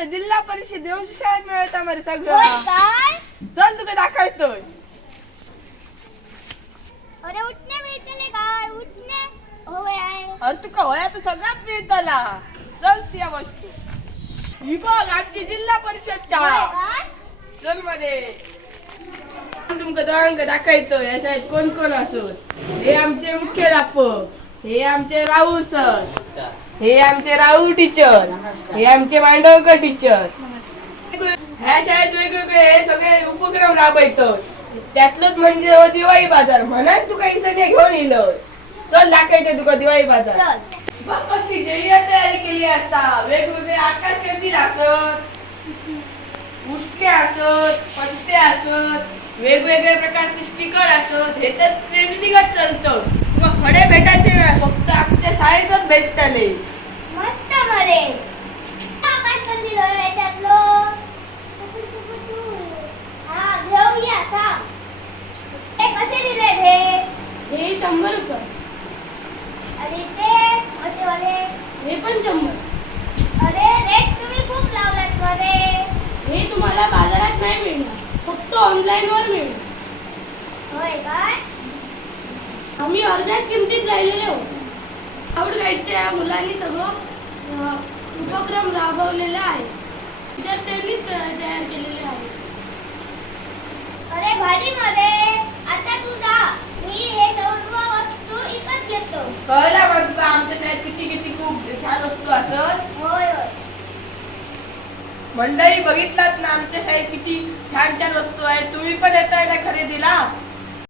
आमच्या जिल्हा परिषद व्यवसाय मिळत आम्हाला सगळं. काय? चल तुका दाखवतोय. अरे उठणे मिळतले काय? उठणे. होय आहे. अरे तुका होया? तर सगळ्यात मिळतला. चल त्या वस्तू. ही बघ आमची जिल्हा परिषदच्या होय काय? चलमध्ये तुमका दोघांका दाखवतो या शाळेत कोण कोण असत हे आमचे मुख्याध्यापक. हे आमचे राहुल सर. हे आमचे राहुल टीचर हे आमचे मांडवकर टीचर ह्या शाळेत वेगवेगळे हे सगळे उपक्रम राबवतात त्यातलंच म्हणजे हो दिवाळी बाजार. म्हणून तुका ही सगळे घेऊन येलं चल दाखवते तुका दिवाळी बाजार. कसली जय्यत तयारी केली असता. वेगवेगळे आकाश कंदील असत? उठणे असत पत्ते असत वेगवेगळ्या प्रकारचे स्टिकर असत. हे तर ट्रेंडिंगच चालतं. तुला खडे भेटायचे फक्त आमच्या शाळेतच भेटतले. मस्त मरे. आकाश कंदील होय याच्यातलो. हा घेऊया थांब. हे कसे दिले हे? हे शंभर रुपये. आणि ते हे पण शंभर. अरे रेट तुम्ही खूप लावलात हे तुम्हाला बाजारात नाही मिळणार. फक्त ऑनलाईन वर मिळणार. होय काय आम्ही अर्ध्याच किमतीत राहिलेले होतो स्काउट गाईडच्या मुलांनी सगळं उपक्रम राबवलेला आहे. विद्यार्थ्यांनीच तयार केलेले आहे अरे भारी मध्ये आता तू जा. मी हे सर्व वस्तू विकत घेतो. कळला का तुका आमच्या शाळेत किती किती खूप छान वस्तू असत होय होय. मंडळी बघितलात ना आमच्या शाळेत किती छान छान वस्तू आहेत. तुम्ही पण येताय ना खरेदीला?